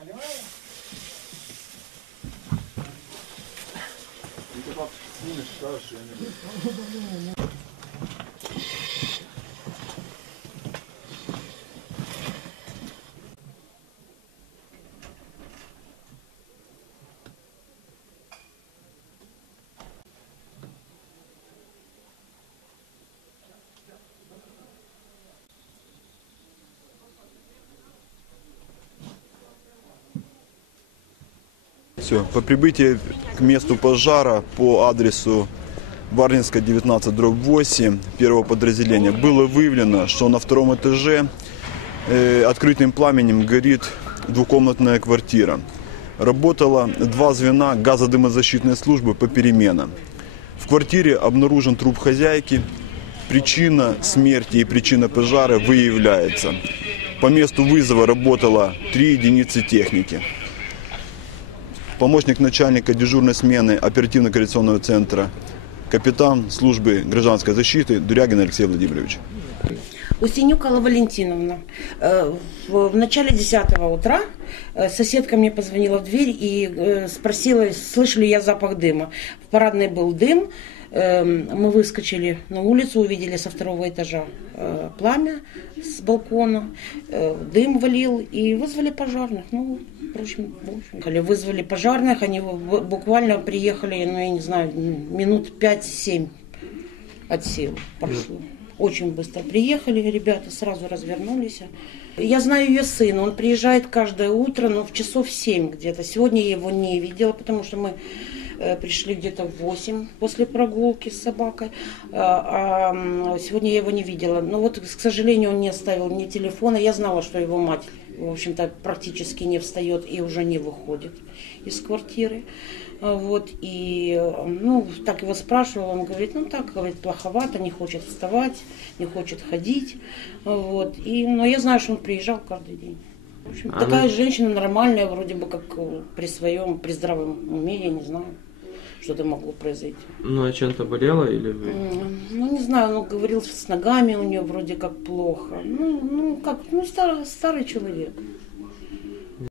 поливаю. Ну ты как снимешь, скажешь, я не Все, по прибытии к месту пожара по адресу Варнинская 19 дробь 8 первого подразделения было выявлено, что на втором этаже э, открытым пламенем горит двухкомнатная квартира. Работало два звена газодымозащитной службы по переменам. В квартире обнаружен труп хозяйки. Причина смерти и причина пожара выявляется. По месту вызова работало три единицы техники помощник начальника дежурной смены оперативно-коррекционного центра, капитан службы гражданской защиты Дурягин Алексей Владимирович. Устенюк Алла Валентиновна. Э, В начале 10 утра э, соседка мне позвонила в дверь и э, спросила, слышу ли я запах дыма. В парадной был дым. Эм, Мы выскочили на улицу, увидели со второго этажа э, пламя с балкона, э, дым валил и вызвали пожарных. Ну, впрочем, в общем, вызвали пожарных, они буквально приехали, ну, я не знаю, минут 5-7 от сил прошло. Очень быстро приехали ребята, сразу развернулись. Я знаю ее сына, он приезжает каждое утро, но в часов 7 где-то. Сегодня я его не видела, потому что мы пришли где-то в 8 после прогулки с собакой. А, а, сегодня я его не видела. Но вот, к сожалению, он не оставил ни телефона. Я знала, что его мать, в общем-то, практически не встает и уже не выходит из квартиры. А, Вот, и, э, ну, так его спрашивала, он говорит, ну, так, говорит, плоховато, не хочет вставать, не хочет ходить, вот, и, но я знаю, что он приезжал каждый день. В общем, А такая вы- женщина нормальная, вроде бы, как э, при своем, при здравом уме, я не знаю, что это могло произойти. Ну, а чем-то болела или вы? Ну, не знаю, он говорил, с ногами у нее вроде как плохо. Ну, ну как, ну, старый, старый человек.